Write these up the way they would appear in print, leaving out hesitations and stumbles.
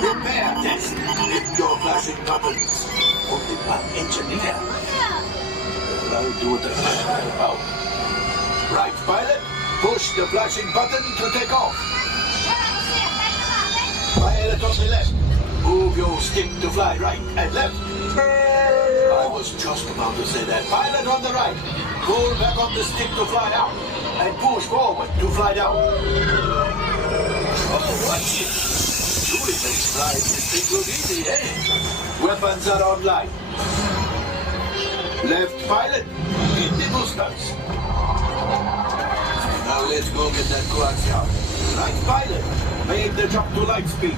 Repair test. Hit your flashing buttons. Only one engineer. Well, I'll do it about. Right, pilot. Push the flashing button to take off. Pilot on the left. Move your stick to fly right and left. I was just about to say that. Pilot on the right. Pull back on the stick to fly out. And push forward to fly down. Oh, watch it. Chewie makes flying this thing look easy, eh? Weapons are online. Left pilot. Hit the boosters. Now let's go get that coaxium. Right pilot. Make the jump to light speed.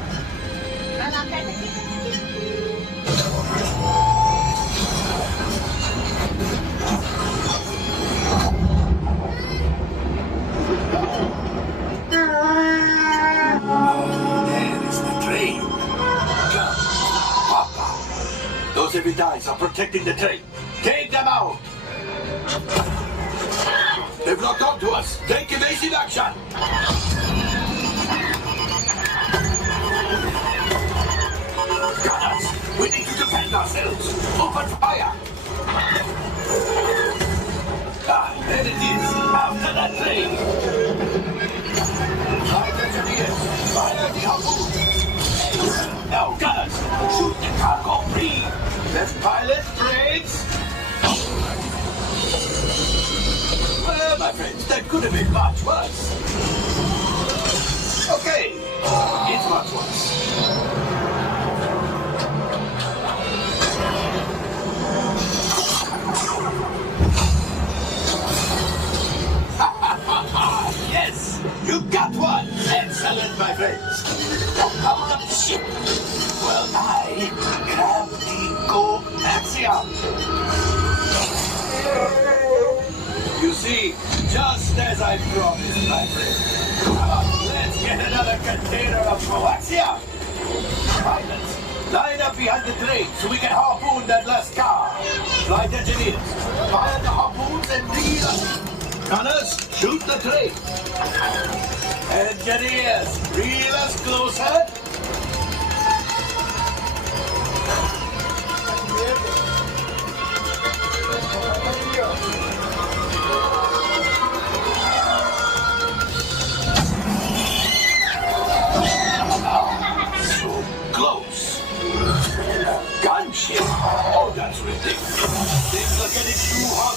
Those heavy dies are protecting the train. Take them out! They've locked onto us. Take evasive action! Gunners! We need to defend ourselves! Open fire! Ah, there it is! After that train! Flight engineers! Fire the harpoon! Now, gunners! Shoot the cargo free! Left pilot, brakes! Well, my friends, that could have been much worse. Okay, it's much worse. Yes, you got one! Excellent, my friends. Out of the ship. Well, I grabbed the coaxium. You see, just as I promised, my friend. Come on, let's get another container of coaxium. Pilots, line up behind the train so we can harpoon that last car. Flight engineers, fire the harpoons and reel us. Gunners, shoot the train. Engineers, reel us closer. So close. Gunship. Oh, that's ridiculous. Things are getting too hot.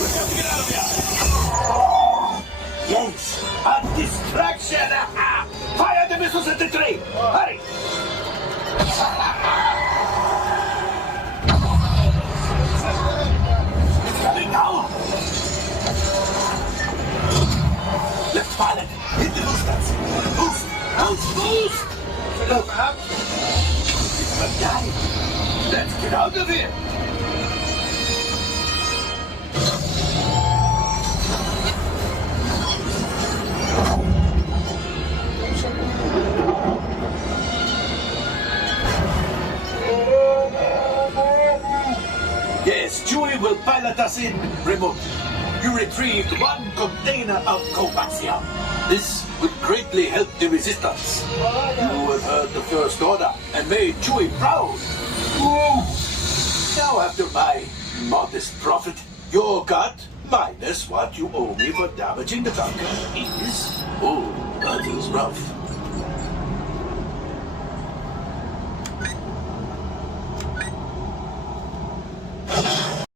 We're going to get out of here. Yes, a distraction. Fire the missiles at the train. Hurry. It's coming down. Left pilot, hit the boosters. Boost, boost, boost. Look up. It's a guy. Let's get out of here. Yes, Chewie will pilot us in remotely. You retrieved one container of coaxium. This would greatly help the resistance. You have heard the First Order and made Chewie proud. Now, after my modest profit, your cut, minus what you owe me for damaging the bunker, is... Oh, that is rough.